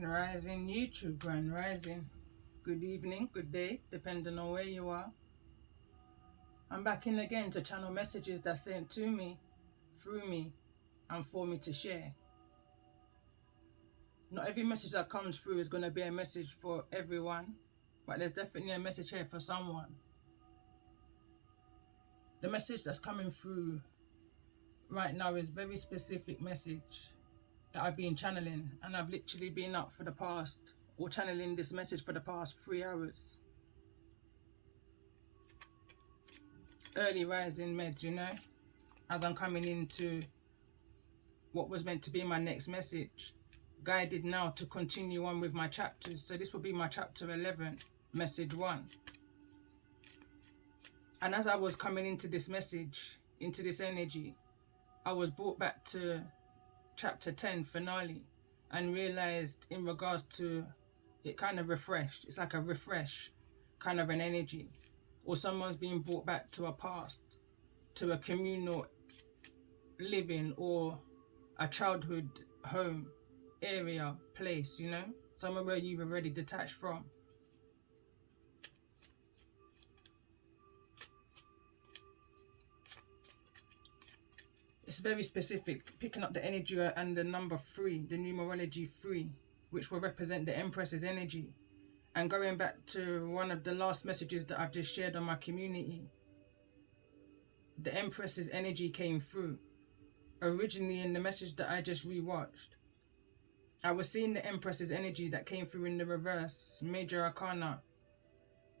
Grand Rising YouTube, Grand Rising. Good evening, good day, depending on where you are. I'm back in again to channel messages that's sent to me, through me, and for me to share. Not every message that comes through is going to be a message for everyone, but there's definitely a message here for someone. The message that's coming through right now is a very specific message that I've been channeling, and I've literally been up for the past, or channeling this message for the past 3 hours. Early rising meds, you know, as I'm coming into what was meant to be my next message, guided now to continue on with my chapters. So this will be my chapter 11, message 1. And as I was coming into this message, into this energy, I was brought back to chapter 10, finale, and realized in regards to it, kind of refreshed. It's like a refresh kind of an energy, or someone's being brought back to a past, to a communal living or a childhood home, area, place, you know, somewhere where you've already detached from. It's very specific, picking up the energy and the number 3, the numerology 3, which will represent the Empress's energy. And going back to one of the last messages that I've just shared on my community, the Empress's energy came through. Originally in the message that I just rewatched, I was seeing the Empress's energy that came through in the reverse, Major Arcana,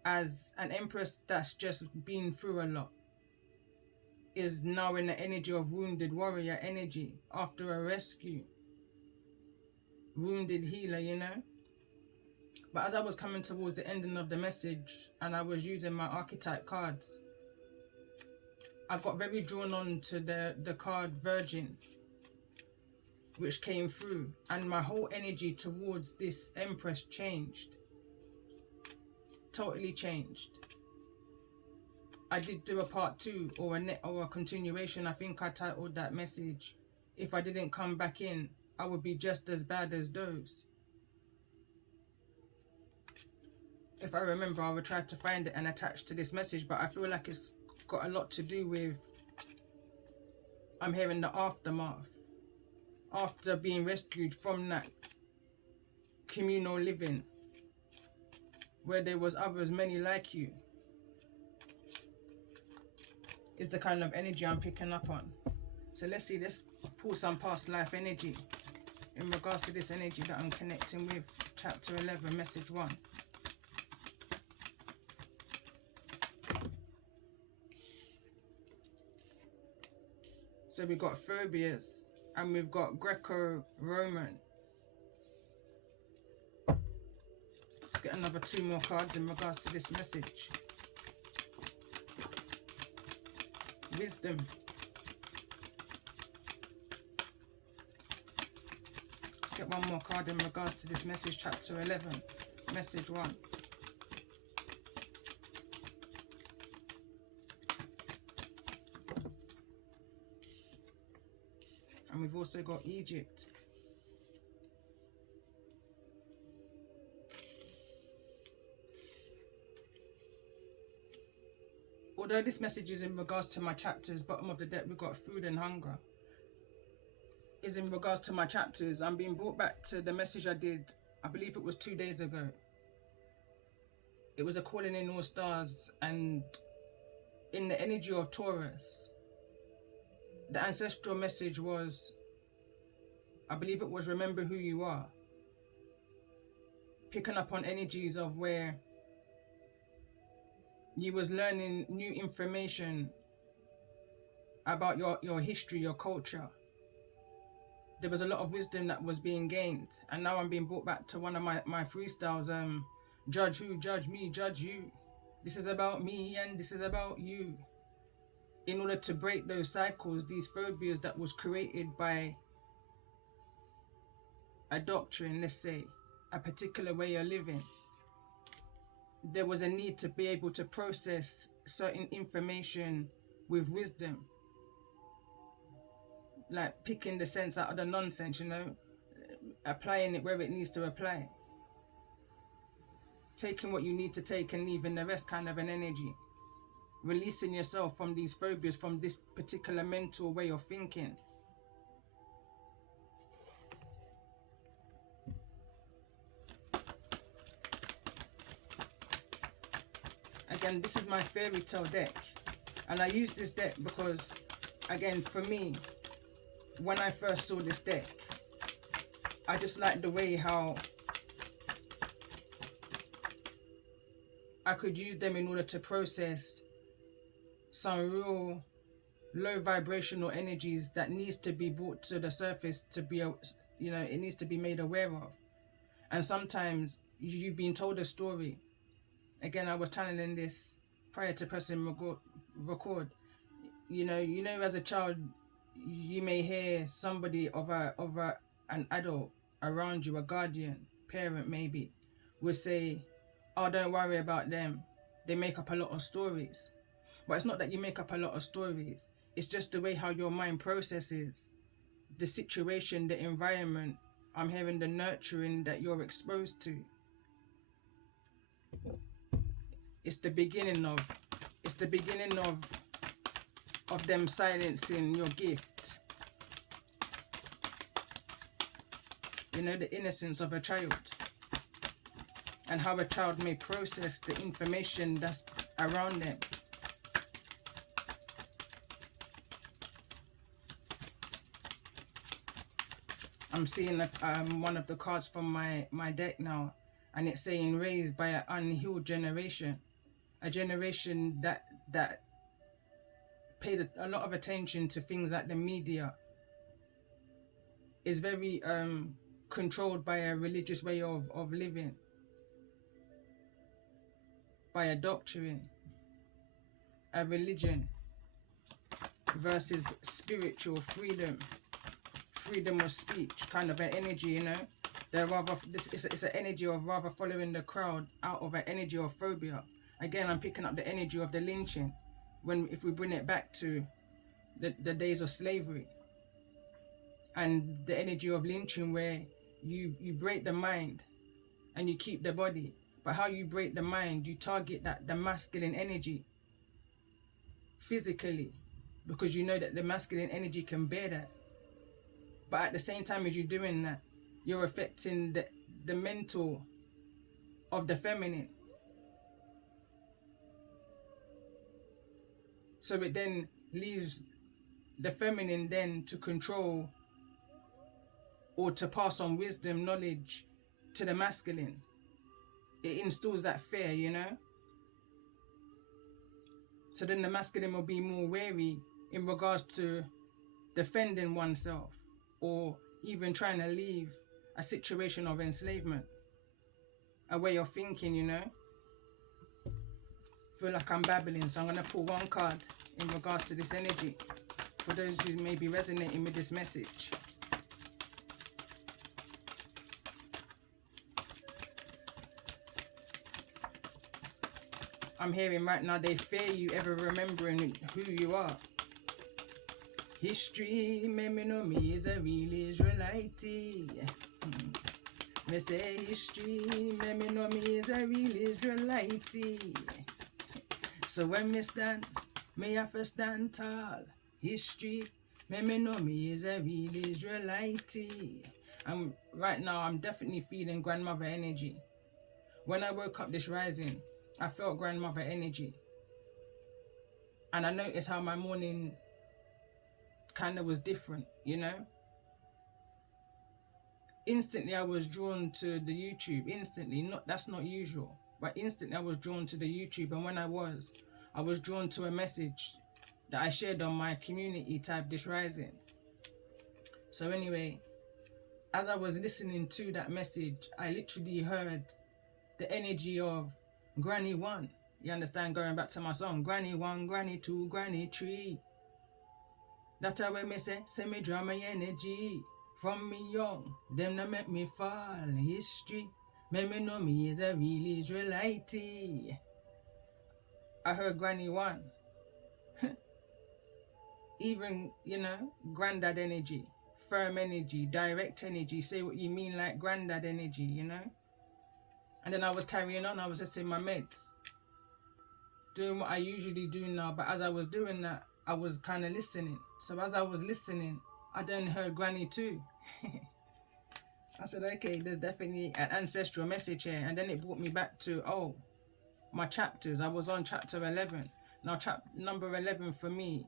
as an Empress that's just been through a lot, is now in the energy of wounded warrior energy after a rescue. Wounded healer, you know. But as I was coming towards the ending of the message and I was using my archetype cards, I got very drawn on to the card Virgin, which came through, and my whole energy towards this Empress changed. Totally changed. I did do a part 2 or a continuation. I think I titled that message, "If I didn't come back in, I would be just as bad as those." If I remember, I would try to find it and attach to this message, but I feel like it's got a lot to do with, I'm hearing the aftermath. After being rescued from that communal living, where there was others, many like you, is the kind of energy I'm picking up on. So let's see, let's pull some past life energy in regards to this energy that I'm connecting with. Chapter 11, message 1. So we've got phobias and we've got Greco-Roman. Let's get another 2 more cards in regards to this message. Wisdom. Let's get 1 more card in regards to this message, chapter 11, message 1. And we've also got Egypt. Although this message is in regards to my chapters, bottom of the deck we've got food and hunger. Is in regards to my chapters. I'm being brought back to the message I did, I believe it was 2 days ago. It was a calling in all stars, and in the energy of Taurus, the ancestral message was, I believe it was, remember who you are. Picking up on energies of where you was learning new information about your history, your culture. There was a lot of wisdom that was being gained, and now I'm being brought back to one of my freestyles, judge who, judge me, judge you. This is about me and this is about you. In order to break those cycles, these phobias that was created by a doctrine, let's say, a particular way of living, there was a need to be able to process certain information with wisdom. Like picking the sense out of the nonsense, you know. applying it where it needs to apply. Taking what you need to take and leaving the rest kind of an energy. Releasing yourself from these phobias, from this particular mental way of thinking. Again, this is my fairy tale deck. And I use this deck because, again, for me, when I first saw this deck, I just liked the way how I could use them in order to process some real low vibrational energies that needs to be brought to the surface to be, you know, it needs to be made aware of. And sometimes you've been told a story. Again, I was channeling this prior to pressing record. You know, as a child, you may hear somebody of an adult around you, a guardian, parent maybe, would say, "Oh, don't worry about them. They make up a lot of stories." But it's not that you make up a lot of stories. It's just the way how your mind processes the situation, the environment. I'm hearing the nurturing that you're exposed to. It's the beginning of them silencing your gift. You know, the innocence of a child. And how a child may process the information that's around them. I'm seeing one of the cards from my deck now, and it's saying raised by an unhealed generation. A generation that pays a lot of attention to things like the media, is very controlled by a religious way of living, by a doctrine, a religion versus spiritual freedom of speech, kind of an energy, you know. They're rather, it's an energy of rather following the crowd out of an energy of phobia. Again, I'm picking up the energy of the lynching, if we bring it back to the days of slavery, and the energy of lynching, where you break the mind and you keep the body. But how you break the mind, you target the masculine energy physically, because you know that the masculine energy can bear that. But at the same time as you're doing that, you're affecting the mental of the feminine. So it then leaves the feminine then to control or to pass on wisdom, knowledge to the masculine. It instills that fear, you know. So then the masculine will be more wary in regards to defending oneself, or even trying to leave a situation of enslavement, a way of thinking, you know. Feel like I'm babbling, so I'm going to pull one card in regards to this energy for those who may be resonating with this message. I'm hearing right now, they fear you ever remembering who you are. History, me know me is a real Israelite. Me say history, me know me is a real Israelite. So when me stand, me have to stand tall. History, me know me is a real Israelite. And right now, I'm definitely feeling grandmother energy. When I woke up this rising, I felt grandmother energy. And I noticed how my morning kind of was different, you know. Instantly I was drawn to the YouTube. Instantly, that's not usual, but instantly I was drawn to the YouTube. And when I was drawn to a message that I shared on my community tab this rising. So anyway, as I was listening to that message, I literally heard the energy of Granny 1. You understand, going back to my song, Granny 1, Granny 2, Granny 3. That's how me say me draw my energy. From me young, them that make me fall. History, make me know me is a real Israelite. I heard Granny 1. Even, you know, granddad energy, firm energy, direct energy, say what you mean like granddad energy, you know. And then I was carrying on, I was just in my meds, doing what I usually do now. But as I was doing that, I was kind of listening. So as I was listening, I then heard Granny too. I said, okay, there's definitely an ancestral message here. And then it brought me back to, oh, my chapters. I was on chapter 11. Now, number 11 for me,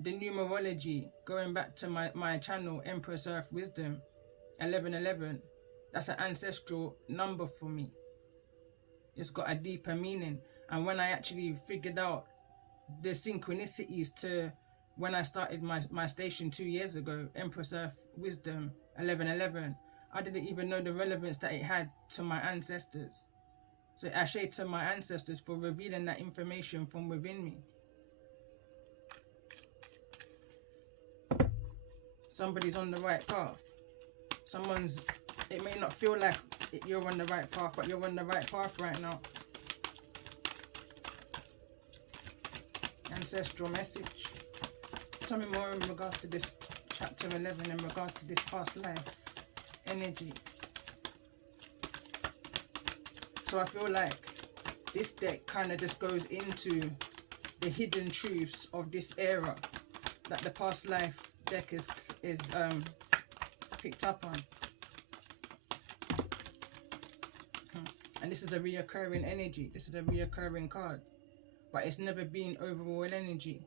the numerology, going back to my channel, Empress Earth Wisdom, 1111, that's an ancestral number for me. It's got a deeper meaning. And when I actually figured out the synchronicities to when I started my station 2 years ago, Empress Earth Wisdom 1111, I didn't even know the relevance that it had to my ancestors. So I say to my ancestors for revealing that information from within me. Somebody's on the right path. It may not feel like you're on the right path, but you're on the right path right now. Ancestral message. Tell me more in regards to this chapter 11, in regards to this past life energy. So I feel like this deck kind of just goes into the hidden truths of this era that the past life deck is picked up on. And this is a reoccurring energy. This is a reoccurring card. But it's never been overall energy.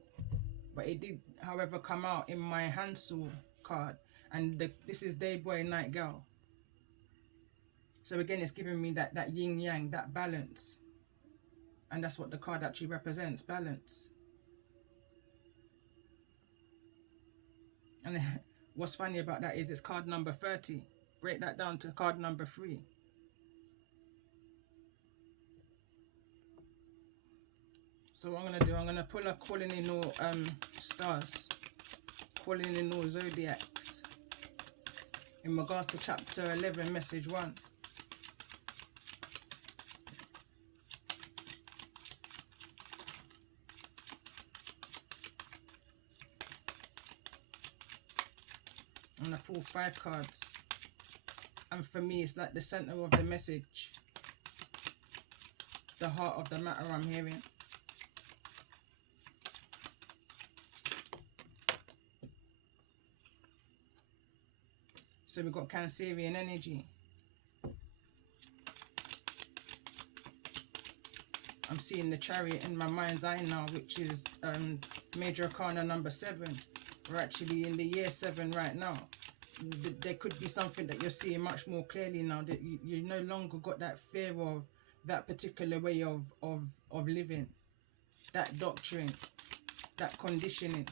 But it did, however, come out in my Hansel card. And this is day boy, night girl. So again, it's giving me that yin yang, that balance. And that's what the card actually represents, balance. And what's funny about that is it's card number 30. Break that down to card number 3. So what I'm going to do, I'm going to pull a calling in all stars, calling in all zodiacs, in regards to chapter 11, message 1. And I pull 5 cards. And for me, it's like the center of the message, the heart of the matter I'm hearing. So we've got Cancerian energy. I'm seeing the Chariot in my mind's eye now, which is Major Arcana number 7. We're actually in the year 7 right now. There could be something that you're seeing much more clearly now, that you no longer got that fear of that particular way of living, that doctrine, that conditioning.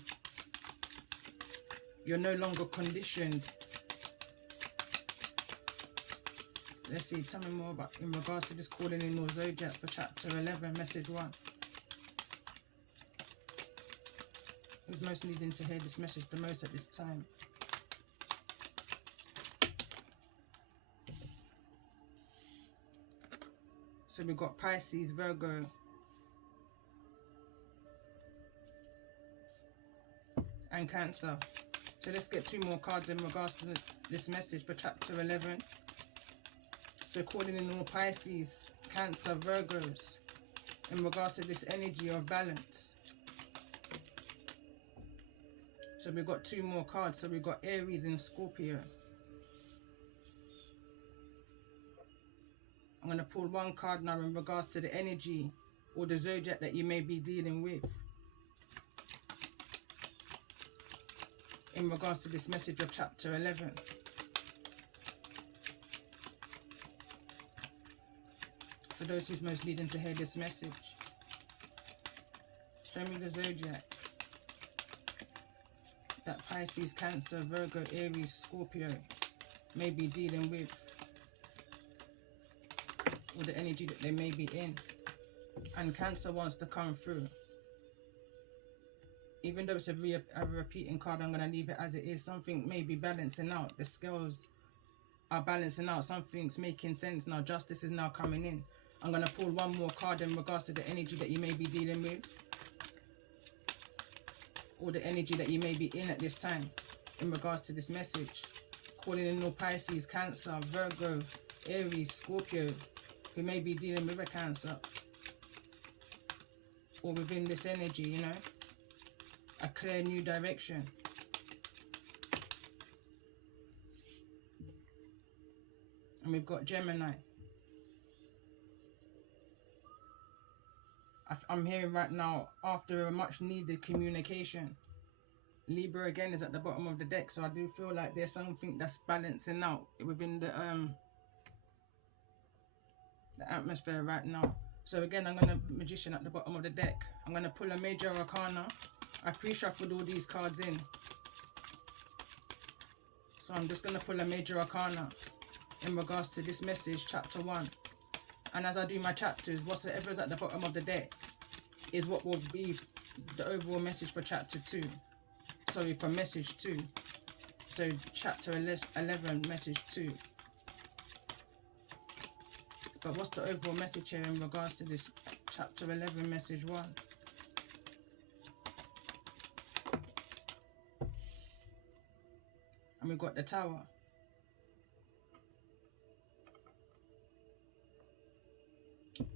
You're no longer conditioned. Let's see, tell me more about in regards to this calling in all zodiac for chapter 11, message 1. Who's most needing to hear this message the most at this time? So we've got Pisces, Virgo, and Cancer. So let's get 2 more cards in regards to this message for chapter 11. So calling in all Pisces, Cancer, Virgos, in regards to this energy of balance. So we've got 2 more cards. So we've got Aries and Scorpio. I'm going to pull 1 card now in regards to the energy or the zodiac that you may be dealing with, in regards to this message of chapter 11. For those who's most needing to hear this message, show me the zodiac that Pisces, Cancer, Virgo, Aries, Scorpio may be dealing with, or the energy that they may be in. And Cancer wants to come through. Even though it's a repeating card, I'm going to leave it as it is. Something may be balancing out. The scales are balancing out. Something's making sense now. Justice is now coming in. I'm going to pull 1 more card in regards to the energy that you may be dealing with, or the energy that you may be in at this time. in regards to this message. Calling in all Pisces, Cancer, Virgo, Aries, Scorpio, who may be dealing with a Cancer. Or within this energy, you know. A clear new direction. And we've got Gemini. I'm hearing right now, after a much needed communication. Libra again is at the bottom of the deck, so I do feel like there's something that's balancing out within the atmosphere right now. So again, I'm gonna Magician at the bottom of the deck. I'm gonna pull a major arcana. I pre-shuffled all these cards in, so I'm just gonna pull a major arcana in regards to this message, chapter 1. And as I do my chapters, whatever's at the bottom of the deck is what will be the overall message for chapter 2. Sorry, for message 2. So chapter 11, message 2. But what's the overall message here in regards to this chapter 11, message 1? And we've got the Tower.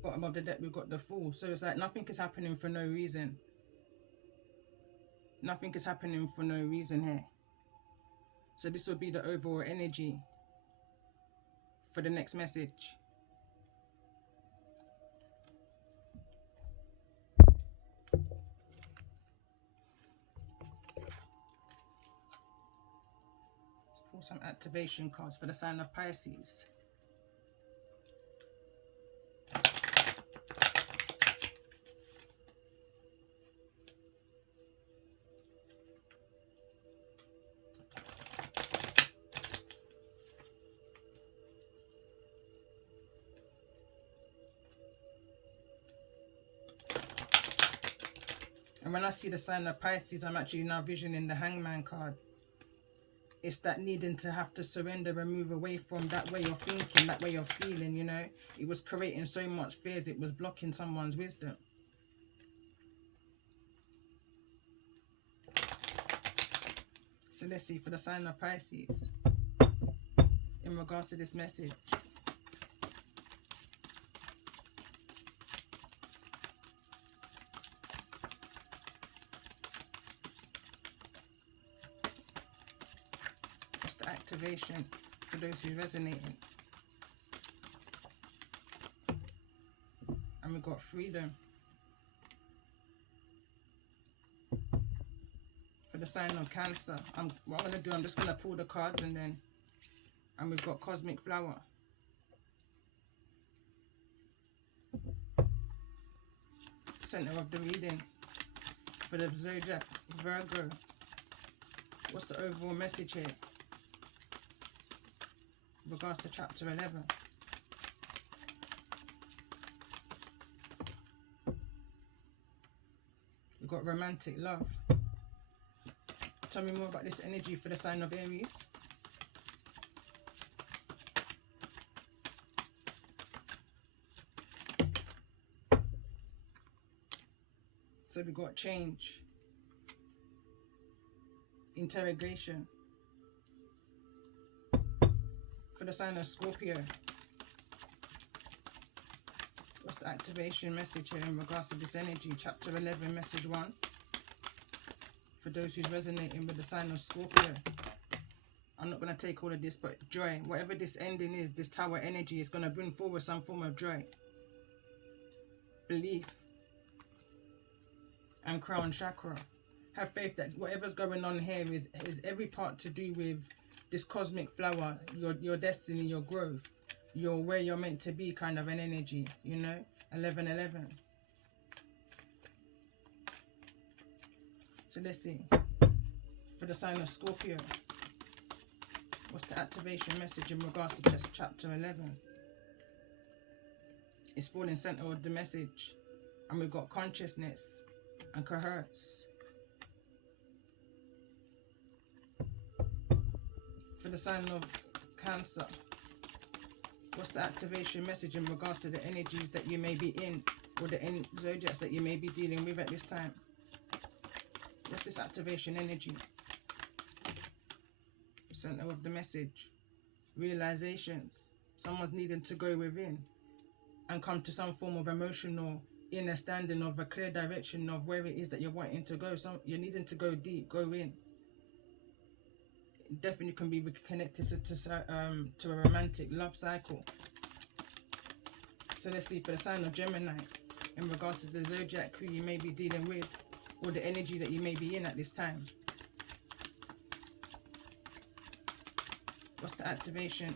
Bottom of the deck, we've got the Fool. So it's like nothing is happening for no reason. Nothing is happening for no reason here. So this will be the overall energy for the next message. Let's pull some activation cards for the sign of Pisces. And when I see the sign of Pisces, I'm actually now visioning the Hangman card. It's that needing to have to surrender and move away from that way you're thinking, that way you're feeling, you know. It was creating so much fears, it was blocking someone's wisdom. So let's see for the sign of Pisces, in regards to this message. Activation for those who resonating. And we've got freedom for the sign of Cancer. What I'm going to do, I'm just going to pull the cards and we've got cosmic flower. Center of the reading for the zodiac, Virgo. What's the overall message here in regards to chapter 11? We've got romantic love. Tell me more about this energy for the sign of Aries. So we got change, interrogation. For the sign of Scorpio, what's the activation message here in regards to this energy? Chapter 11, message 1. For those who's resonating with the sign of Scorpio. I'm not going to take all of this, but joy. Whatever this ending is, this tower energy is going to bring forward some form of joy, belief, and crown chakra. Have faith that whatever's going on here is every part to do with this cosmic flower, your destiny, your growth, your where you're meant to be kind of an energy, you know. 1111. So let's see for the sign of Scorpio, what's the activation message in regards to just chapter 11? It's falling center of the message, and we've got consciousness and coherence. For the sign of Cancer, what's the activation message in regards to the energies that you may be in, or the zodiacs that you may be dealing with at this time? What's this activation energy? Center of the message. Realizations. Someone's needing to go within and come to some form of emotional understanding of a clear direction of where it is that you're wanting to go. You're needing to go deep, go in. It definitely can be connected to a romantic love cycle. So let's see for the sign of Gemini, in regards to the zodiac, who you may be dealing with, or the energy that you may be in at this time. What's the activation?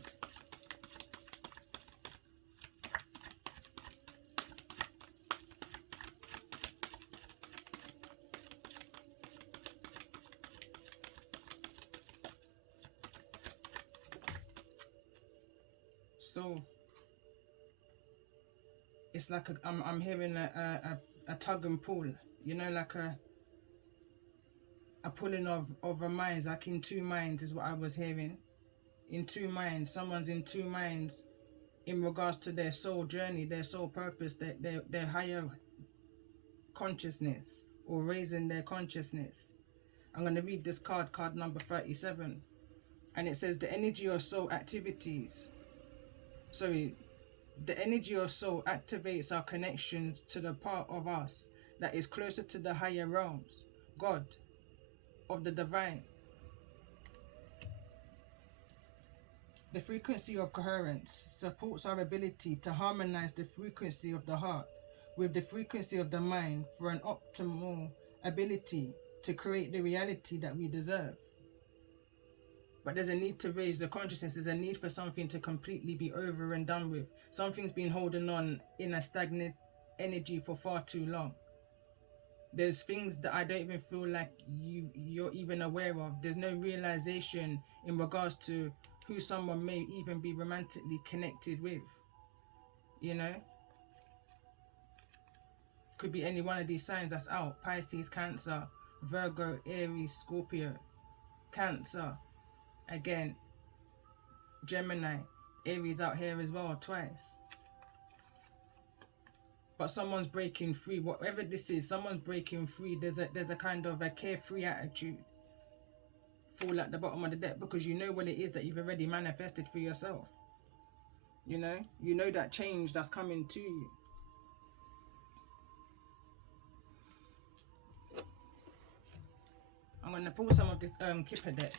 So it's like I'm hearing a tug and pull, you know, like a pulling of a minds, like in two minds is what I was hearing. In two minds, someone's in two minds in regards to their soul journey, their soul purpose, their higher consciousness, or raising their consciousness. I'm going to read this card number 37, and it says the energy or soul activities. The energy or soul activates our connections to the part of us that is closer to the higher realms, God, of the divine. The frequency of coherence supports our ability to harmonize the frequency of the heart with the frequency of the mind for an optimal ability to create the reality that we deserve. But there's a need to raise the consciousness. There's a need for something to completely be over and done with. Something's been holding on in a stagnant energy for far too long. There's things that I don't even feel like you're even aware of. There's no realization in regards to who someone may even be romantically connected with. You know? Could be any one of these signs that's out. Pisces, Cancer, Virgo, Aries, Scorpio, Cancer. Again, Gemini, Aries out here as well, twice. But someone's breaking free. Whatever this is, someone's breaking free. There's a kind of a carefree attitude. Fall at the bottom of the deck, because you know what it is that you've already manifested for yourself. You know that change that's coming to you. I'm going to pull some of the Kipper deck.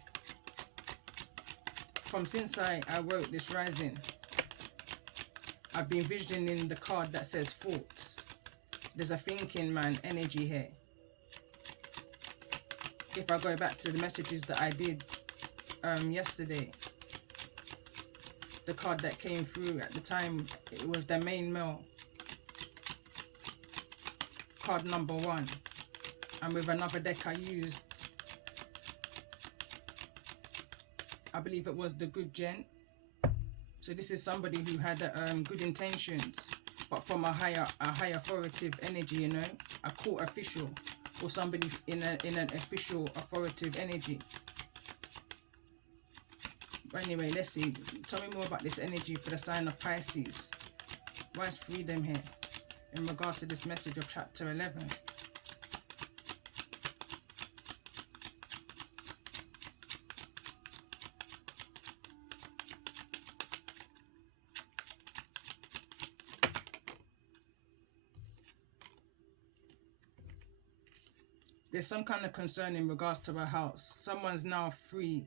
Since I wrote this rising, I've been visioning the card that says thoughts. There's a thinking man energy here. If I go back to the messages that I did yesterday, the card that came through at the time, it was the main male. Card number 1. And with another deck I used, I believe it was the good gent. So this is somebody who had good intentions, but from a higher authoritative energy, you know, a court official, or somebody in an official authoritative energy. But anyway, let's see. Tell me more about this energy for the sign of Pisces. Why is freedom here in regards to this message of chapter 11? There's some kind of concern in regards to a house. Someone's now free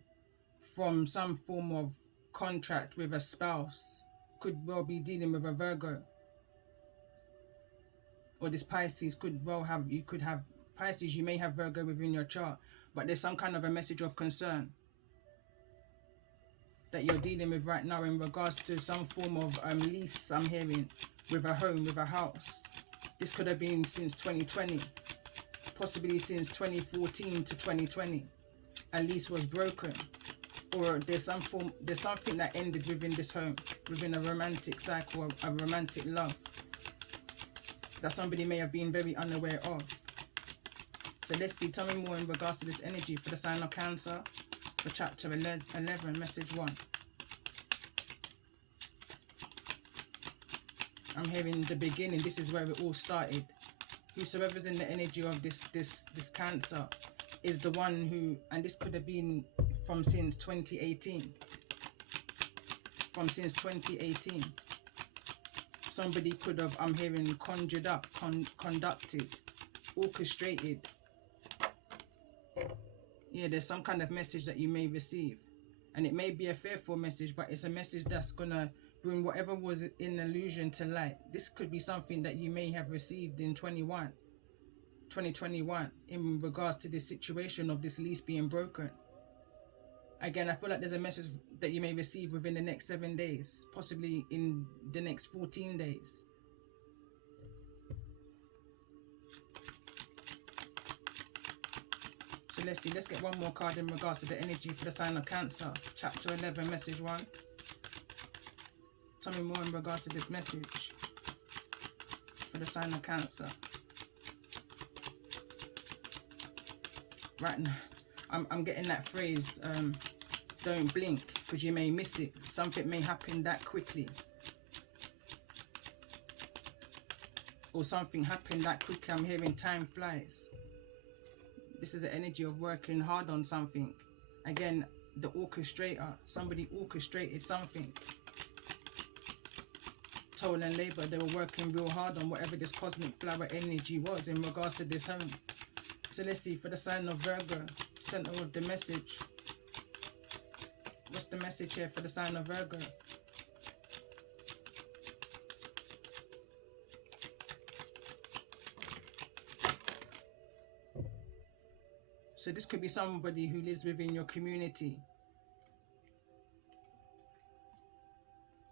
from some form of contract with a spouse. Could well be dealing with a Virgo. Or this Pisces could well have, you could have Pisces, you may have Virgo within your chart. But there's some kind of a message of concern that you're dealing with right now in regards to some form of lease, I'm hearing, with a home, with a house. This could have been since 2020. Possibly since 2014 to 2020, a lease was broken, or there's something that ended within this home, within a romantic cycle, a romantic love that somebody may have been very unaware of. So let's see. Tell me more in regards to this energy for the sign of Cancer for chapter 11, message 1. I'm hearing the beginning. This is where it all started. Whosoever's in the energy of this Cancer is the one who, and this could have been from since 2018. From since 2018. Somebody could have, I'm hearing, conjured up, conducted, orchestrated. Yeah, there's some kind of message that you may receive. And it may be a fearful message, but it's a message that's going to bring whatever was in illusion to light. This could be something that you may have received in 2021 in regards to this situation of this lease being broken. Again, I feel like there's a message that you may receive within the next 7 days, possibly in the next 14 days. So let's see, let's get one more card in regards to the energy for the sign of Cancer. Chapter 11, message 1. Tell me more in regards to this message for the sign of Cancer. Right now, I'm getting that phrase, don't blink, because you may miss it. Something may happen that quickly. Or something happened that quickly. I'm hearing time flies. This is the energy of working hard on something. Again, the orchestrator. Somebody orchestrated something. Toil and labor. They were working real hard on whatever this cosmic flower energy was in regards to this home. So let's see, for the sign of Virgo, center of the message. What's the message here for the sign of Virgo? So this could be somebody who lives within your community.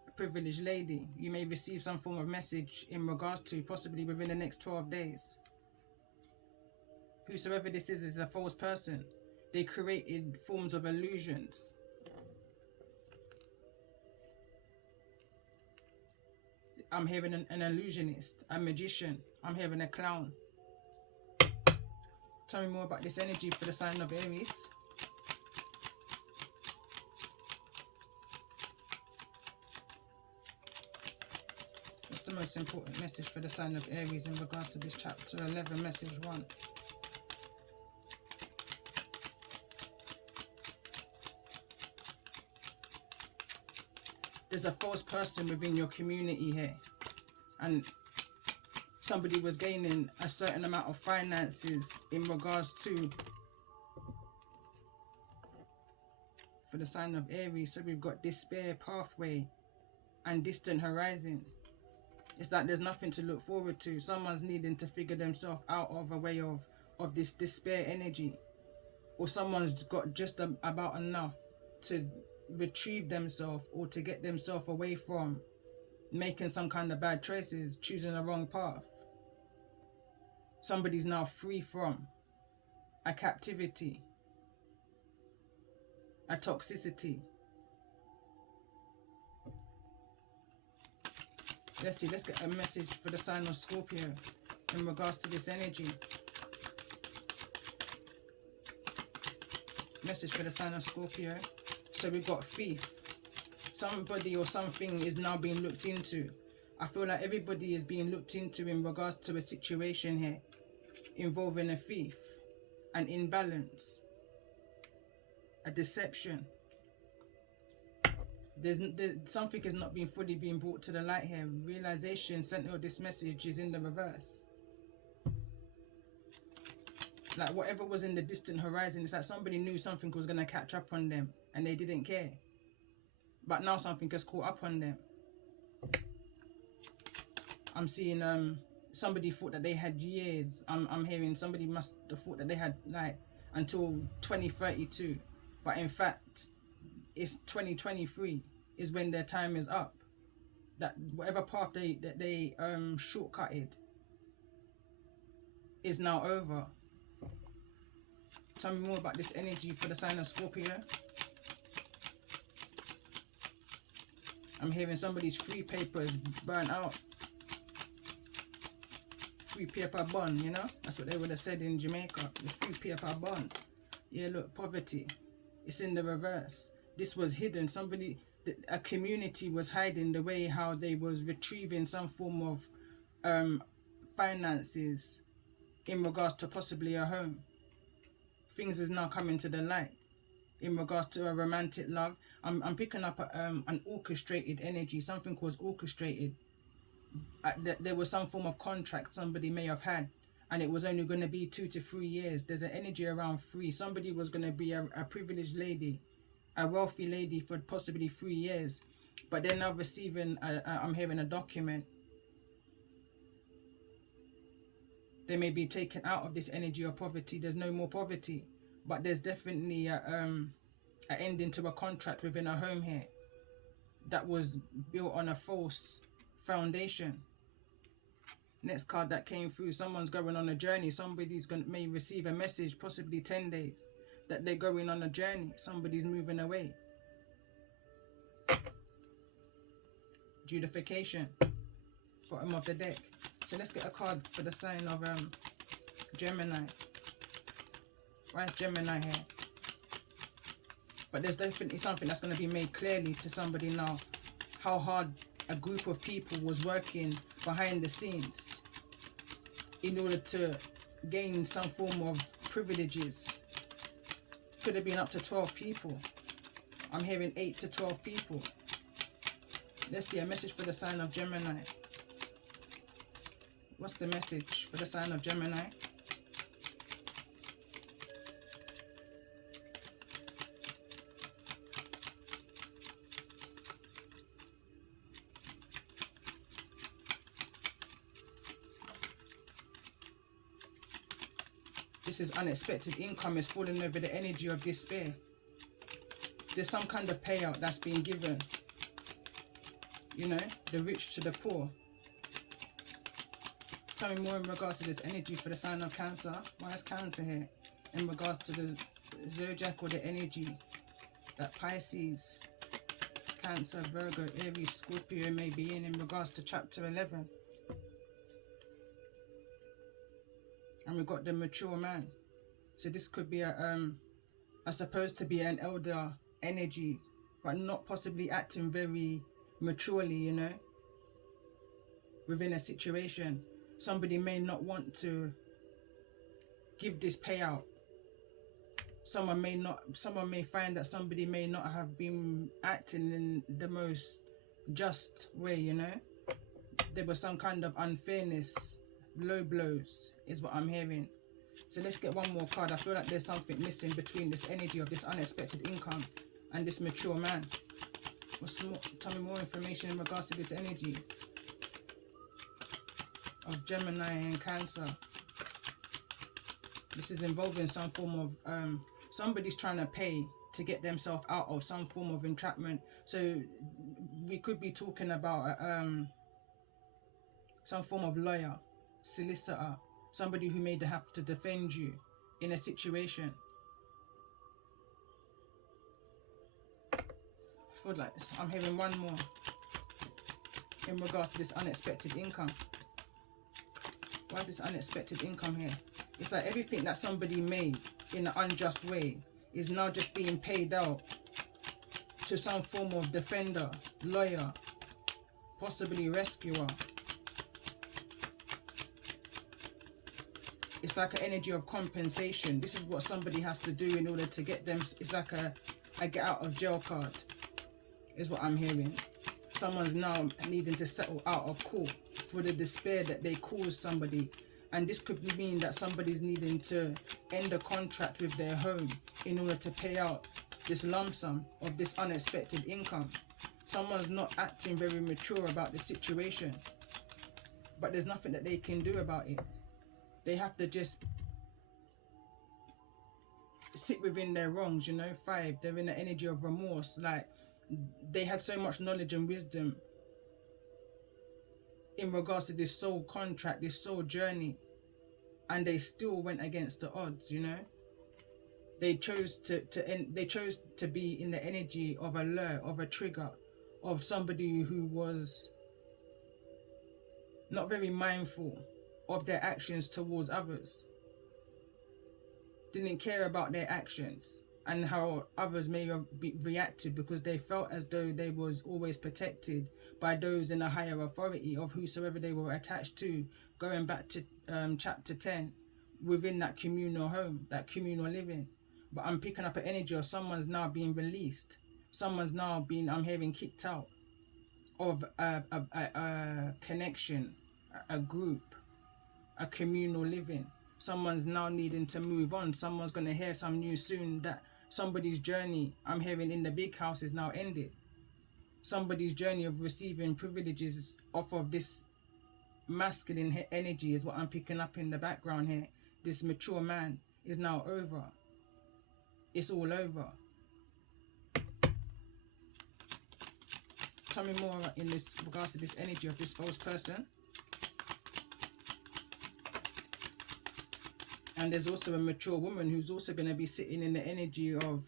A privileged lady. You may receive some form of message in regards to possibly within the next 12 days. Whosoever this is a false person. They created forms of illusions. I'm hearing an illusionist, a magician. I'm hearing a clown. Tell me more about this energy for the sign of Aries. What's the most important message for the sign of Aries in regards to this chapter 11, message 1? There's a false person within your community here. And somebody was gaining a certain amount of finances in regards to, for the sign of Aries. So we've got despair, pathway, and distant horizon. It's like there's nothing to look forward to. Someone's needing to figure themselves out of a way of this despair energy. Or someone's got just about enough to retrieve themselves or to get themselves away from making some kind of bad choices, choosing the wrong path. Somebody's now free from a captivity, a toxicity. Let's see, let's get a message for the sign of Scorpio in regards to this energy. Message for the sign of Scorpio. So we've got thief. Somebody or something is now being looked into. I feel like everybody is being looked into in regards to a situation here involving a thief, an imbalance, a deception. There's something is not being fully being brought to the light here. Realization, center of this message is in the reverse. Like whatever was in the distant horizon, it's like somebody knew something was going to catch up on them and they didn't care. But now something has caught up on them. I'm seeing somebody thought that they had years. I'm hearing somebody must have thought that they had like until 2032. But in fact, it's 2023 is when their time is up. That whatever path they shortcutted is now over. Tell me more about this energy for the sign of Scorpio. I'm hearing somebody's free paper is burnt out. Free paper bun, you know? That's what they would have said in Jamaica. The free paper bun. Yeah, look, poverty. It's in the reverse. This was hidden. Somebody, a community was hiding the way how they was retrieving some form of finances in regards to possibly a home. Things is now coming to the light. in regards to a romantic love. I'm picking up an orchestrated energy. Something was orchestrated. There was some form of contract somebody may have had, and it was only going to be 2 to 3 years. There's an energy around 3. Somebody was going to be a privileged lady, a wealthy lady for possibly 3 years, but they're now receiving I'm hearing a document. They may be taken out of this energy of poverty. There's no more poverty, but there's definitely an ending to a contract within a home here that was built on a false foundation. Next card that came through, someone's going on a journey. Somebody's may receive a message, possibly 10 days, that they're going on a journey. Somebody's moving away. Judification, bottom of the deck. So let's get a card for the sign of Gemini. Why is Gemini here? But there's definitely something that's going to be made clearly to somebody now. How hard a group of people was working behind the scenes in order to gain some form of privileges. Could have been up to 12 people. I'm hearing 8 to 12 people. Let's see a message for the sign of Gemini. What's the message for the sign of Gemini? This is unexpected income is falling over the energy of despair. There's some kind of payout that's being given. You know, the rich to the poor. Tell me more in regards to this energy for the sign of Cancer. Why is Cancer here? In regards to the zodiac or the energy that Pisces, Cancer, Virgo, Aries, Scorpio may be in regards to chapter 11. And we've got the mature man. So this could be supposed to be an elder energy, but not possibly acting very maturely, you know, within a situation. Somebody may not want to give this payout. Someone may find that somebody may not have been acting in the most just way, you know. There was some kind of unfairness, low blows is what I'm hearing. So let's get one more card. I feel like there's something missing between this energy of this unexpected income and this mature man. Tell me more information in regards to this energy of Gemini and Cancer. This is involving some form of somebody's trying to pay to get themselves out of some form of entrapment. So we could be talking about some form of lawyer, solicitor, somebody who may have to defend you in a situation. I feel like I'm hearing one more in regards to this unexpected income. Why is this unexpected income here? It's like everything that somebody made in an unjust way is now just being paid out to some form of defender, lawyer, possibly rescuer. It's like an energy of compensation. This is what somebody has to do in order to get them. It's like a get out of jail card, is what I'm hearing. Someone's now needing to settle out of court for the despair that they caused somebody. And this could mean that somebody's needing to end a contract with their home in order to pay out this lump sum of this unexpected income. Someone's not acting very mature about the situation, but there's nothing that they can do about it. They have to just sit within their wrongs, you know. 5, they're in the energy of remorse. Like, they had so much knowledge and wisdom in regards to this soul contract, this soul journey, and they still went against the odds, you know. They chose to be in the energy of a lure, of a trigger, of somebody who was not very mindful of their actions towards others. Didn't care about their actions and how others may have reacted, because they felt as though they was always protected by those in a higher authority of whosoever they were attached to, going back to chapter 10, within that communal home, that communal living. But I'm picking up an energy of someone's now being released. Someone's now being, I'm hearing, kicked out of a connection, a group, a communal living. Someone's now needing to move on. Someone's going to hear some news soon that somebody's journey, I'm hearing, in the big house is now ended. Somebody's journey of receiving privileges off of this masculine energy is what I'm picking up in the background here. This mature man is now over. It's all over. Tell me more in this regards to this energy of this false person. And there's also a mature woman who's also going to be sitting in the energy of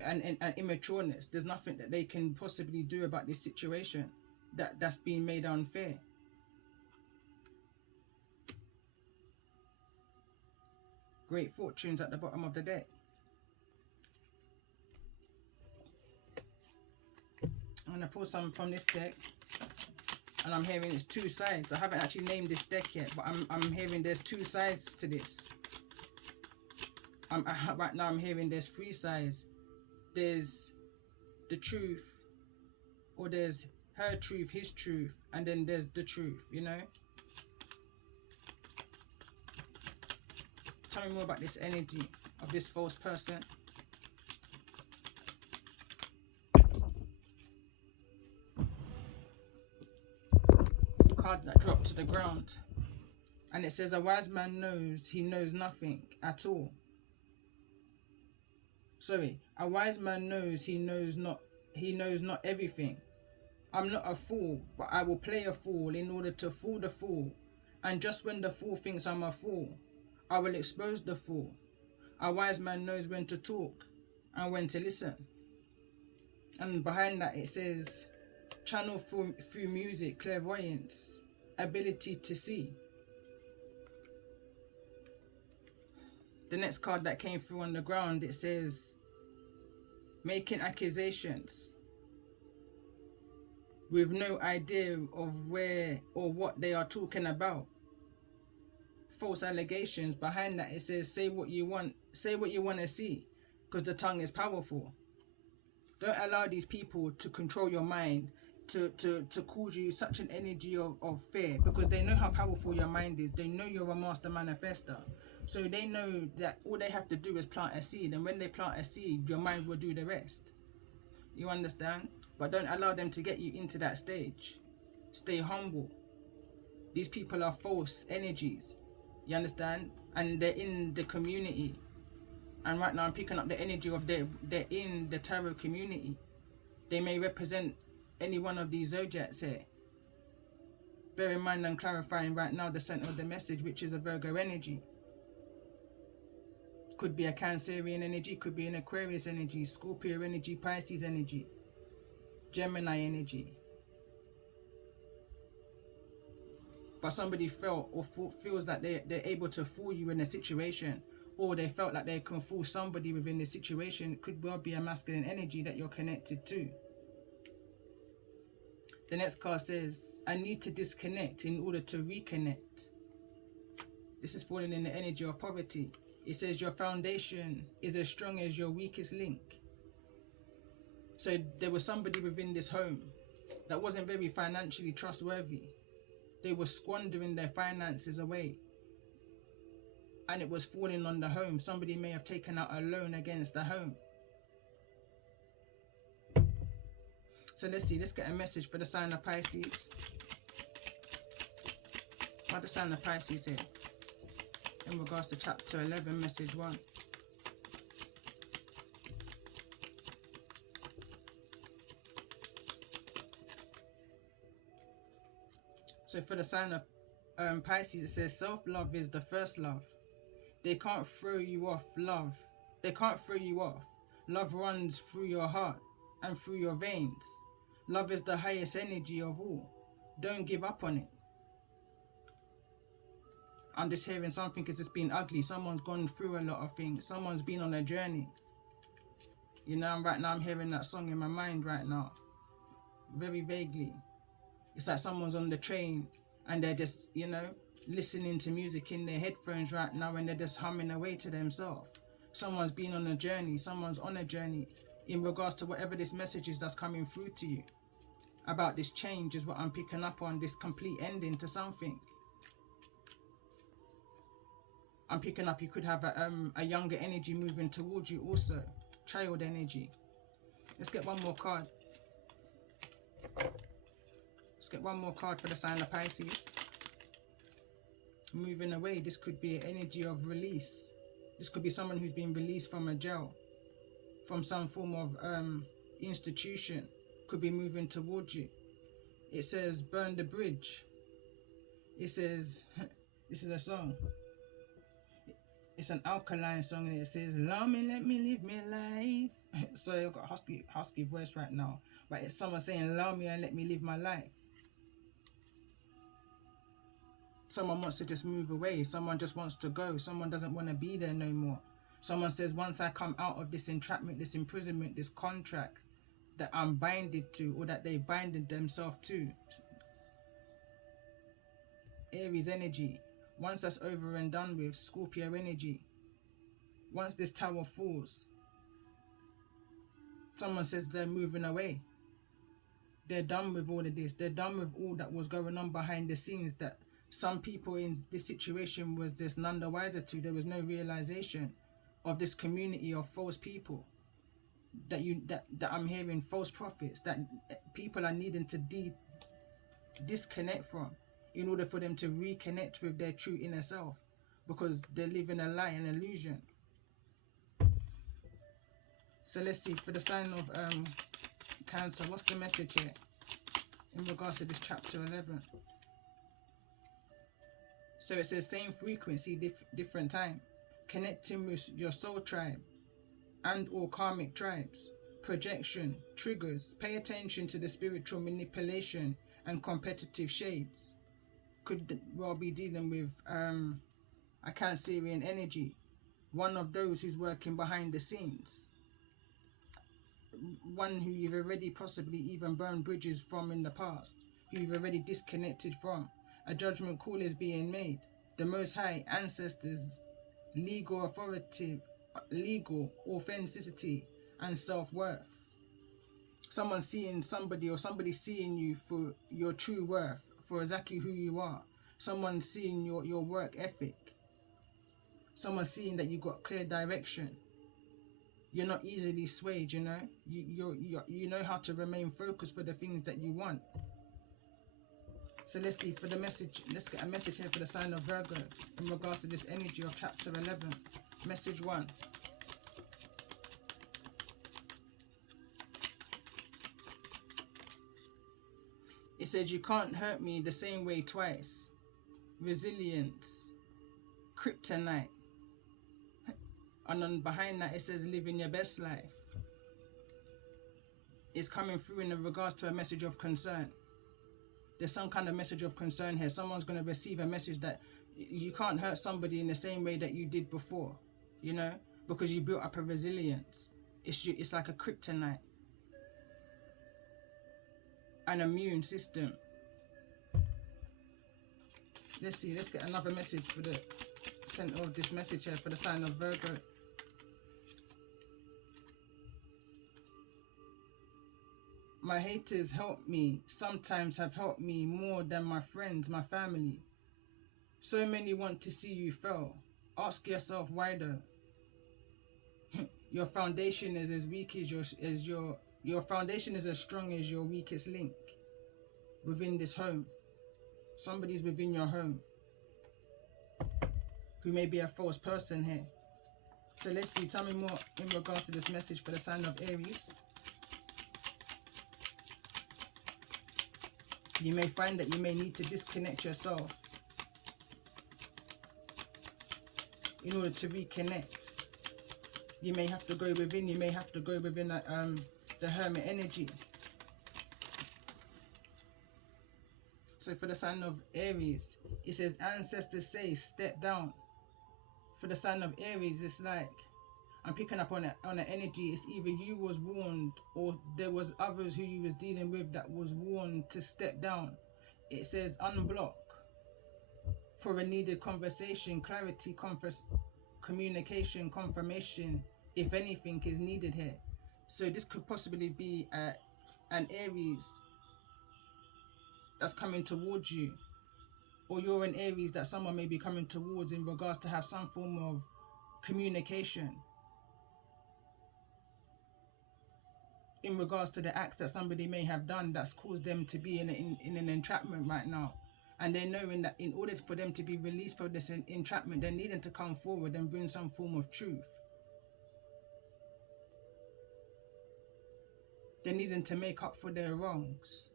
and immatureness. There's nothing that they can possibly do about this situation that's being made unfair. Great fortunes at the bottom of the deck. I'm going to pull some from this deck. And I'm hearing it's two sides. I haven't actually named this deck yet, but I'm hearing there's two sides to this. Right now I'm hearing there's three sides. There's the truth, or there's her truth, his truth, and then there's the truth, you know? Tell me more about this energy of this false person. Card that dropped to the ground, and it says a wise man knows he knows nothing at all. Sorry, a wise man knows he knows not everything. I'm not a fool, but I will play a fool in order to fool the fool. And just when the fool thinks I'm a fool, I will expose the fool. A wise man knows when to talk and when to listen. And behind that it says channel through music, clairvoyance, ability to see. The next card that came through on the ground, it says making accusations with no idea of where or what they are talking about. False allegations. Behind that it says say what you want to see, because the tongue is powerful. Don't allow these people to control your mind, to cause you such an energy of fear, because they know how powerful your mind is. They know you're a master manifester. So they know that all they have to do is plant a seed, and when they plant a seed, your mind will do the rest. You understand? But don't allow them to get you into that stage. Stay humble. These people are false energies. You understand? And they're in the community. And right now I'm picking up the energy of they're in the tarot community. They may represent any one of these zodiacs here. Bear in mind I'm clarifying right now the center of the message, which is a Virgo energy. Could be a Cancerian energy, could be an Aquarius energy, Scorpio energy, Pisces energy, Gemini energy. But somebody felt or feels that they're able to fool you in a situation, or they felt like they can fool somebody within the situation. It could well be a masculine energy that you're connected to. The next card says, I need to disconnect in order to reconnect. This is falling in the energy of poverty. It says your foundation is as strong as your weakest link. So there was somebody within this home that wasn't very financially trustworthy. They were squandering their finances away, and it was falling on the home. Somebody may have taken out a loan against the home. So let's see, let's get a message for the sign of Pisces. What the sign of Pisces here in regards to chapter 11, message 1. So for the sign of Pisces, it says self-love is the first love. They can't throw you off love. They can't throw you off. Love runs through your heart and through your veins. Love is the highest energy of all. Don't give up on it. I'm just hearing something has just been ugly. Someone's gone through a lot of things. Someone's been on a journey. You know, right now I'm hearing that song in my mind right now. Very vaguely. It's like someone's on the train and they're just, you know, listening to music in their headphones right now, and they're just humming away to themselves. Someone's been on a journey. Someone's on a journey in regards to whatever this message is that's coming through to you. About this change is what I'm picking up on. This complete ending to something. I'm picking up you could have a younger energy moving towards you also. Child energy. Let's get one more card. Let's get one more card for the sign of Pisces. Moving away. This could be an energy of release. This could be someone who's been released from a jail. From some form of institution. Could be moving towards you. It says burn the bridge. It says, this is a song. It's an alkaline song and it says, love me, let me live my life. So I've got a husky voice right now. But it's someone saying, love me and let me live my life. Someone wants to just move away. Someone just wants to go. Someone doesn't want to be there no more. Someone says, once I come out of this entrapment, this imprisonment, this contract that I'm binded to, or that they binded themselves to. Aries energy. Once that's over and done with, Scorpio energy. Once this tower falls, someone says they're moving away. They're done with all of this. They're done with all that was going on behind the scenes that some people in this situation was just none the wiser to. There was no realization of this community of false people that I'm hearing, false prophets that people are needing to disconnect from in order for them to reconnect with their true inner self, because they're living a lie, an illusion. So let's see, for the sign of Cancer, what's the message here in regards to this chapter 11? So it says same frequency, different time. Connecting with your soul tribe and or karmic tribes. Projection, triggers. Pay attention to the spiritual manipulation and competitive shades. Could well be dealing with a Cancerian energy. One of those who's working behind the scenes. One who you've already possibly even burned bridges from in the past. Who you've already disconnected from. A judgment call is being made. The Most High, ancestors, legal authority, legal authenticity and self-worth. Someone seeing somebody, or somebody seeing you for your true worth, for exactly who you are. Someone seeing your work ethic. Someone seeing that you got clear direction. You're not easily swayed, you know. You know how to remain focused for the things that you want. So let's see, for the message, let's get a message here for the sign of Virgo in regards to this energy of chapter 11. Message 1. It says, you can't hurt me the same way twice. Resilience. Kryptonite. And then behind that it says, living your best life. It's coming through in regards to a message of concern. There's some kind of message of concern here. Someone's going to receive a message that you can't hurt somebody in the same way that you did before, you know, because you built up a resilience. It's like a kryptonite. An immune system. Let's see, let's get another message for the center of this message here for the sign of Virgo. My haters help me, sometimes have helped me more than my friends, my family. So many want to see you fail. Ask yourself why though. Your foundation is as weak as your foundation is as strong as your weakest link within this home. Somebody's within your home who may be a false person here. So let's see, tell me more in regards to this message for the sign of Aries. You may find that you may need to disconnect yourself in order to reconnect. You may have to go within, the hermit energy. So for the sign of Aries, it says, ancestors say, step down. For the sign of Aries, it's like, I'm picking up on an energy. It's either you was warned or there was others who you was dealing with that was warned to step down. It says unblock for a needed conversation, clarity, communication, confirmation, if anything, is needed here. So this could possibly be an Aries that's coming towards you, or you're an Aries that someone may be coming towards in regards to have some form of communication in regards to the acts that somebody may have done that's caused them to be in an entrapment right now. And they're knowing that in order for them to be released from this entrapment, they're needing to come forward and bring some form of truth. They're needing to make up for their wrongs.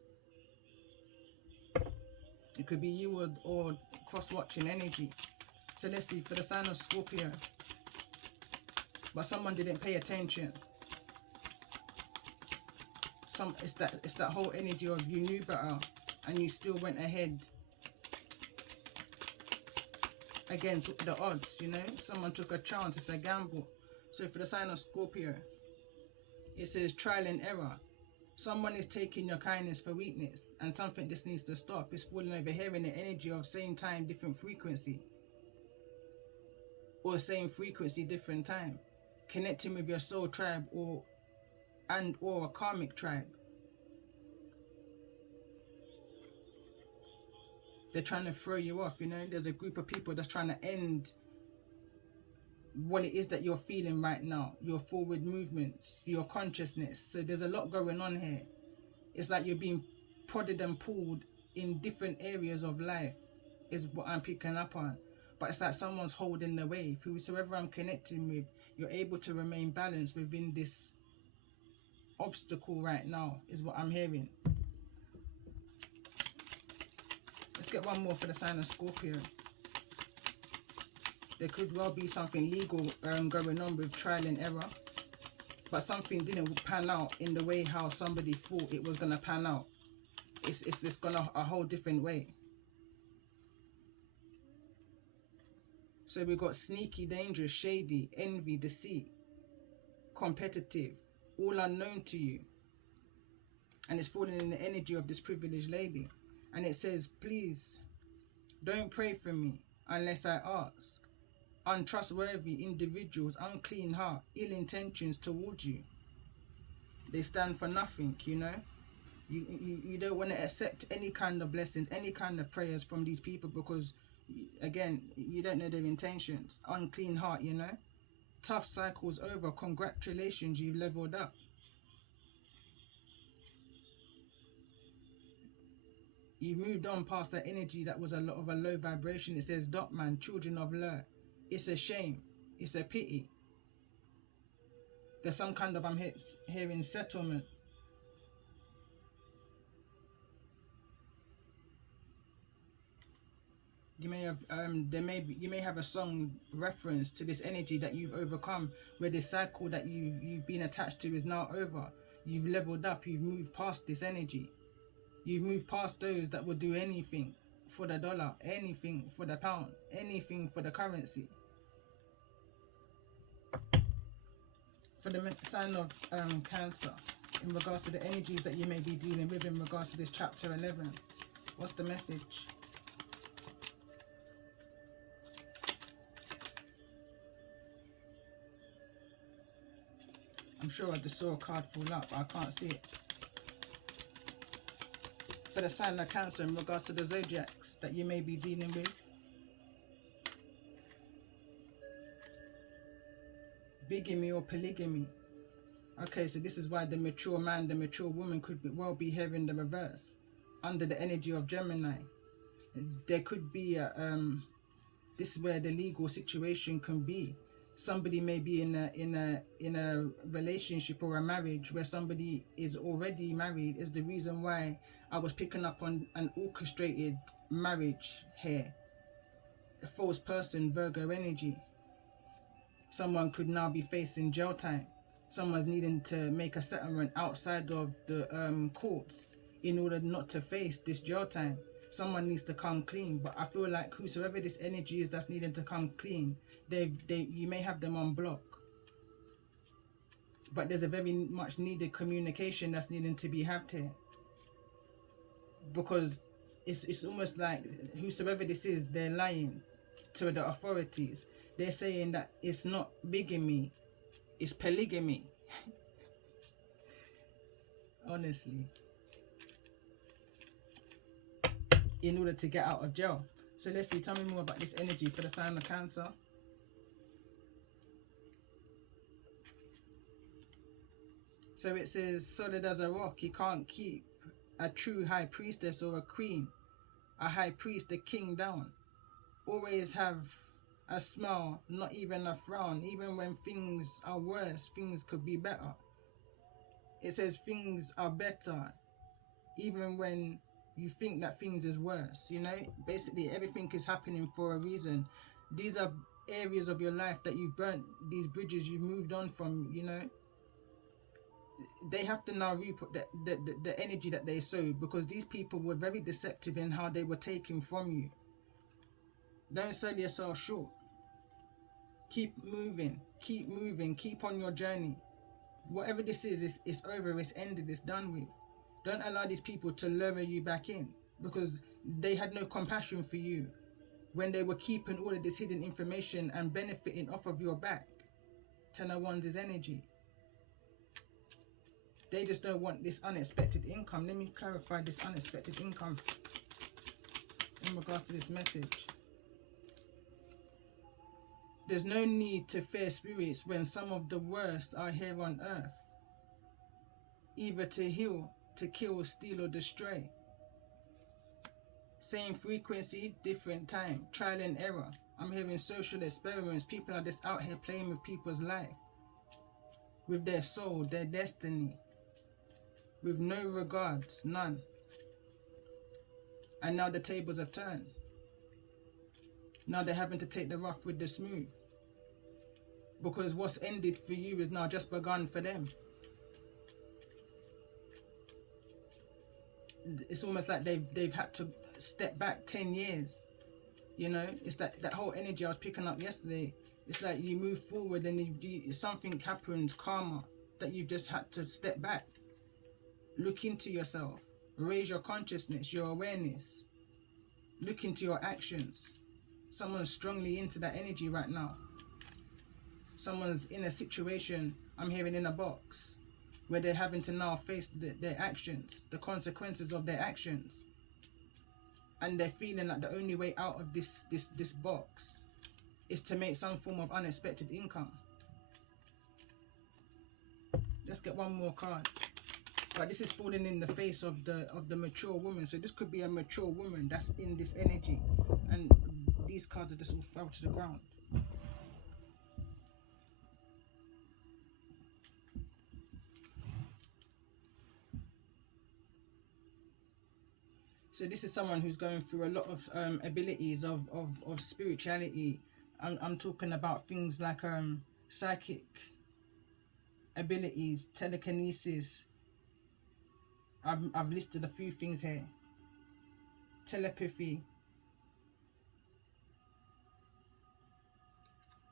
It could be you or cross-watching energy. So let's see, for the sign of Scorpio. But someone didn't pay attention. It's that whole energy of you knew better and you still went ahead against the odds, you know. Someone took a chance. It's a gamble. So for the sign of Scorpio, it says trial and error. Someone is taking your kindness for weakness, and something just needs to stop. It's falling over here in the energy of same time, different frequency, or same frequency, different time, connecting with your soul tribe or a karmic tribe. They're trying to throw you off, you know. There's a group of people that's trying to end what it is that you're feeling right now, your forward movements, your consciousness. So there's a lot going on here. It's like you're being prodded and pulled in different areas of life, is what I'm picking up on. But it's like someone's holding the wave. Whosoever I'm connecting with, you're able to remain balanced within this obstacle right now, is what I'm hearing. Let's get one more for the sign of Scorpio. There could well be something legal going on with trial and error, but something didn't pan out in the way how somebody thought it was going to pan out. It's just gone a whole different way. So we've got sneaky, dangerous, shady, envy, deceit, competitive, all unknown to you. And it's falling in the energy of this privileged lady. And it says, please, don't pray for me unless I ask. Untrustworthy individuals, unclean heart, ill intentions towards you. They stand for nothing, you know. You don't want to accept any kind of blessings, any kind of prayers from these people because, again, you don't know their intentions. Unclean heart, you know. Tough cycles over. Congratulations, you've leveled up. You've moved on past that energy that was a lot of a low vibration. It says, dot man, children of Lur. It's a shame. It's a pity. There's some kind of, I'm hearing settlement. You may have, you may have a song reference to this energy that you've overcome, where this cycle that you've been attached to is now over. You've leveled up. You've moved past this energy. You've moved past those that will do anything for the dollar, anything for the pound, anything for the currency. For the sign of Cancer, in regards to the energies that you may be dealing with in regards to this chapter 11, what's the message? I'm sure I just saw a card fall up, but I can't see it. For the sign of Cancer, in regards to the zodiacs that you may be dealing with. Bigamy or polygamy. Okay, so this is why the mature man, the mature woman could well be here in the reverse, under the energy of Gemini. There could be a this is where the legal situation can be. Somebody may be in a relationship or a marriage where somebody is already married. Is the reason why I was picking up on an orchestrated marriage here. A false person, Virgo energy. Someone could now be facing jail time. Someone's needing to make a settlement outside of the courts in order not to face this jail time. Someone needs to come clean. But I feel like whosoever this energy is that's needing to come clean, you may have them on block. But there's a very much needed communication that's needing to be had here. Because it's almost like whosoever this is, they're lying to the authorities. They're saying that it's not bigamy, it's polygamy. Honestly. In order to get out of jail. So let's see, tell me more about this energy for the sign of Cancer. So it says, solid as a rock, you can't keep a true high priestess or a queen, a high priest, a king down. Always have a smile, not even a frown. Even when things are worse, things could be better. It says things are better, even when you think that things is worse, you know. Basically, everything is happening for a reason. These are areas of your life that you've burnt, these bridges you've moved on from, you know. They have to now reap the energy that they sowed, because these people were very deceptive in how they were taking from you. Don't sell yourself short. Keep moving, keep on your journey. Whatever this is, it's over, it's ended, it's done with. Don't allow these people to lure you back in, because they had no compassion for you when they were keeping all of this hidden information and benefiting off of your back. Ten of Wands is energy. They just don't want this unexpected income. Let me clarify this unexpected income in regards to this message. There's no need to fear spirits when some of the worst are here on earth, either to heal, to kill, steal or destroy. Same frequency, different time, trial and error. I'm hearing social experiments. People are just out here playing with people's life, with their soul, their destiny, with no regards, none. And now the tables have turned. Now they're having to take the rough with the smooth, because what's ended for you is now just begun for them. It's almost like they've had to step back 10 years. You know, it's that whole energy I was picking up yesterday. It's like you move forward and something happens, karma, that you've just had to step back. Look into yourself. Raise your consciousness, your awareness. Look into your actions. Someone's strongly into that energy right now. Someone's in a situation, I'm hearing, in a box, where they're having to now face their actions, the consequences of their actions. And they're feeling like the only way out of this box is to make some form of unexpected income. Let's get one more card. But this is falling in the face of the mature woman. So this could be a mature woman that's in this energy. And these cards are just all fell to the ground. So this is someone who's going through a lot of abilities of spirituality. I'm talking about things like psychic abilities, telekinesis. I've listed a few things here. Telepathy,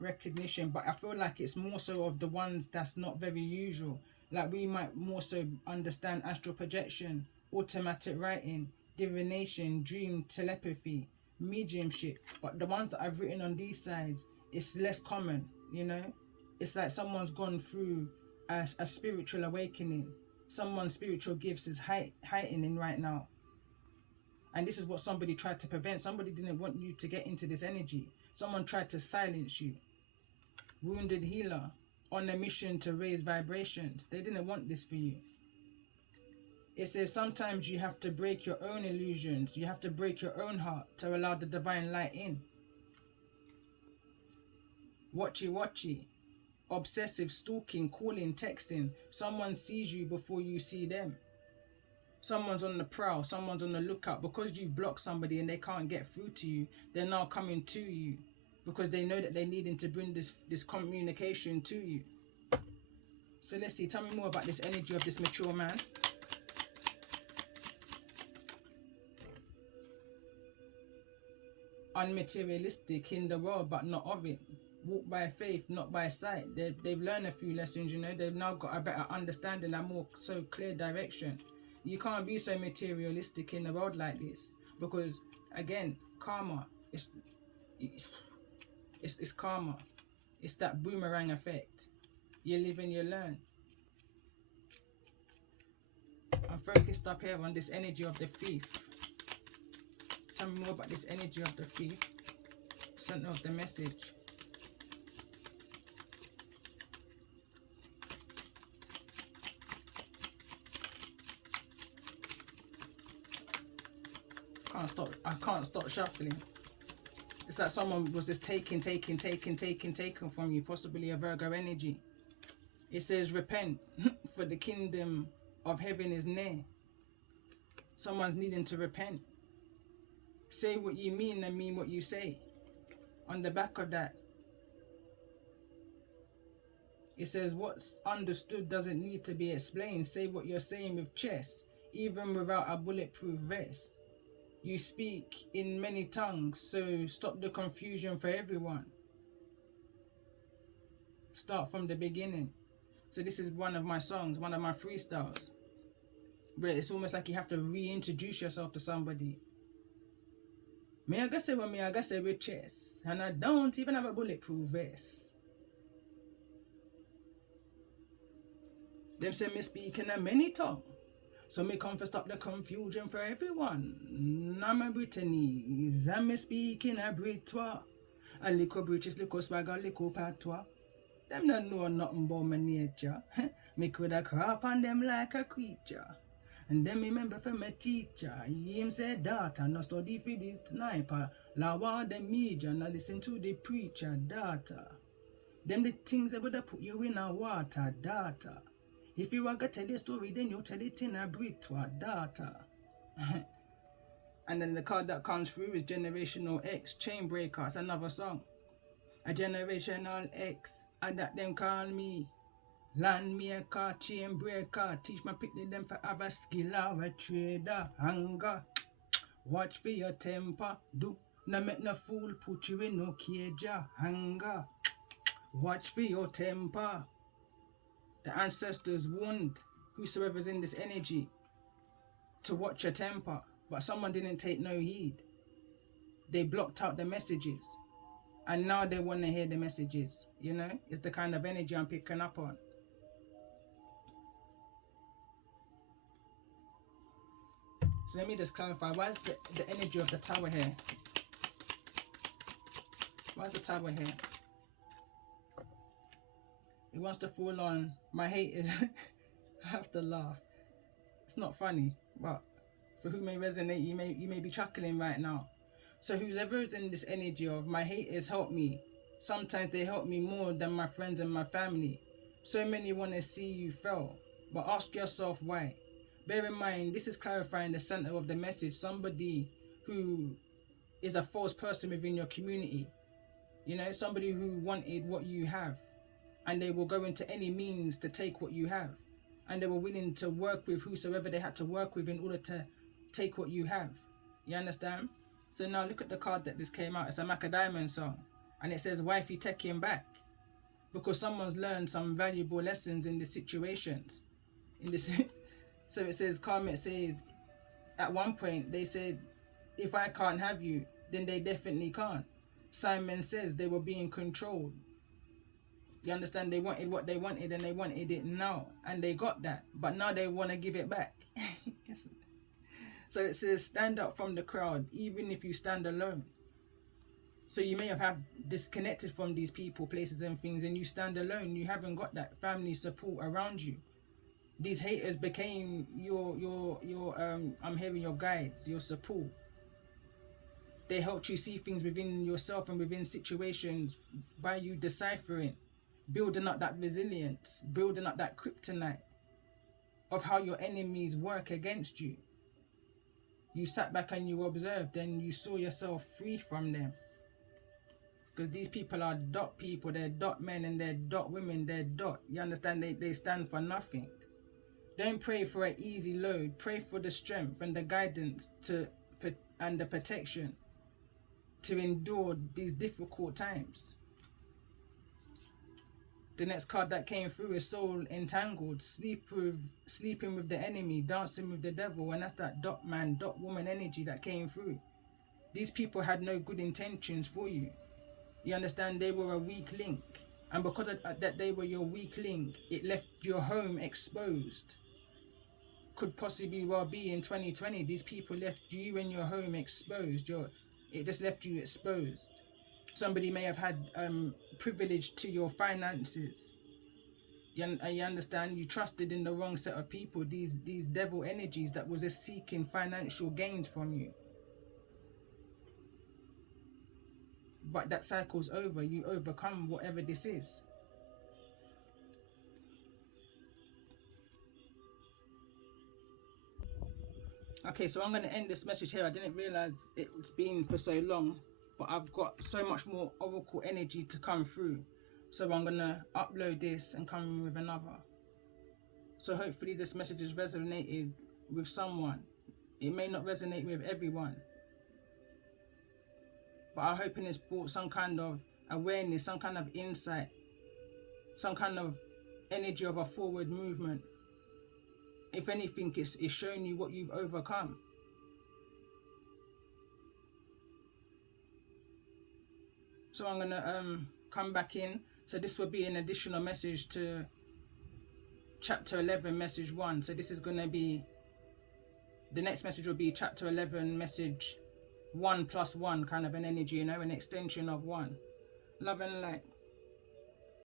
recognition, but I feel like it's more so of the ones that's not very usual. Like we might more so understand astral projection, automatic writing, divination, dream, telepathy, mediumship, but the ones that I've written on these sides, it's less common, you know. It's like someone's gone through a spiritual awakening. Someone's spiritual gifts is heightening right now, and this is what somebody tried to prevent. Somebody didn't want you to get into this energy. Someone tried to silence you. Wounded healer on a mission to raise vibrations. They didn't want this for you. It says sometimes you have to break your own illusions. You have to break your own heart to allow the divine light in. Watchy. Obsessive, stalking, calling, texting. Someone sees you before you see them. Someone's on the prowl. Someone's on the lookout. Because you've blocked somebody and they can't get through to you, they're now coming to you, because they know that they're needing to bring this communication to you. So let's see. Tell me more about this energy of this mature man. Unmaterialistic in the world, but not of it. Walk by faith, not by sight. They've learned a few lessons, you know. They've now got a better understanding and more so clear direction. You can't be so materialistic in the world like this, because again, karma, It's karma. It's that boomerang effect. You live and you learn. I'm focused up here on this energy of the thief. Tell me more about this energy of the thief. Center of the message. I can't stop shuffling. It's like someone was just taking from you, possibly a Virgo energy. It says, repent, for the kingdom of heaven is near. Someone's needing to repent. Say what you mean and mean what you say. On the back of that, it says, what's understood doesn't need to be explained. Say what you're saying with chest, even without a bulletproof vest. You speak in many tongues, so stop the confusion for everyone. Start from the beginning. So this is one of my songs, one of my freestyles, where it's almost like you have to reintroduce yourself to somebody. Me I say what me I say with chest, and I don't even have a bulletproof vest. Them say me speak in a many tongues, so me come for stop the confusion for everyone. I'm a Brittany's, and me speak in a Britois. A little British, little swagger, little patois. Them don't know nothing about my nature. Me could a crap on them like a creature. And then remember from my teacher, him said, daughter, no study for the sniper. Law the media, no listen to the preacher, daughter. Them the things that would have put you in a water, daughter. If you want to tell the story, then you tell it in a Britois, daughter. And then the card that comes through is Generational X, Chain Breaker. It's another song. A Generational X, and that them call me. Land maker, chain breaker. Teach my picnic them for have a skill or a trader. Hunger. Watch for your temper. Do not make no fool put you in no cage. Hunger. Watch for your temper. The ancestors warned whosoever's in this energy to watch your temper, but someone didn't take no heed. They blocked out the messages, and now they want to hear the messages. You know, it's the kind of energy I'm picking up on. So let me just clarify, why is the energy of the tower here? Why is the tower here? It wants to fall on my haters. I have to laugh. It's not funny, but for who may resonate, you may be chuckling right now. So whoever is in this energy of my haters help me, sometimes they help me more than my friends and my family. So many want to see you fail, but ask yourself why. Bear in mind, this is clarifying the center of the message. Somebody who is a false person within your community. You know, somebody who wanted what you have, and they will go into any means to take what you have. And they were willing to work with whosoever they had to work with in order to take what you have. You understand? So now look at the card that this came out. It's a Macadamia song. And it says, wifey, take him back. Because someone's learned some valuable lessons in the situations. So it says, karmic says, at one point, they said, if I can't have you, then they definitely can't. Simon says they were being controlled. You understand? They wanted what they wanted, and they wanted it now. And they got that. But now they want to give it back. So it says, stand up from the crowd, even if you stand alone. So you may have disconnected from these people, places and things, and you stand alone. You haven't got that family support around you. These haters became your I'm hearing your guides, your support. They helped you see things within yourself and within situations by you deciphering, building up that resilience, building up that kryptonite of how your enemies work against you. You sat back and you observed, and you saw yourself free from them. Because these people are dot people, they're dot men and they're dot women, they're dot. You understand? They stand for nothing. Don't pray for an easy load. Pray for the strength and the guidance and the protection to endure these difficult times. The next card that came through is Soul Entangled, sleeping with the enemy, dancing with the devil, and that's that dot man, dot woman energy that came through. These people had no good intentions for you. You understand? They were a weak link. And because of that they were your weak link, it left your home exposed. Could possibly well be in 2020, these people left you and your home exposed. It just left you exposed. Somebody may have had privilege to your finances. You understand? You trusted in the wrong set of people, these devil energies that was just seeking financial gains from you. But that cycle's over. You overcome whatever this is. Okay, so I'm going to end this message here. I didn't realize it's been for so long, but I've got so much more oracle energy to come through. So I'm going to upload this and come in with another. So hopefully this message has resonated with someone. It may not resonate with everyone, but I'm hoping it's brought some kind of awareness, some kind of insight, some kind of energy of a forward movement. If anything, it's showing you what you've overcome. So I'm going to come back in. So this will be an additional message to chapter 11, message 1. So this is going to be, the next message will be chapter 11, message 1 plus 1, kind of an energy, you know, an extension of 1. Love and light.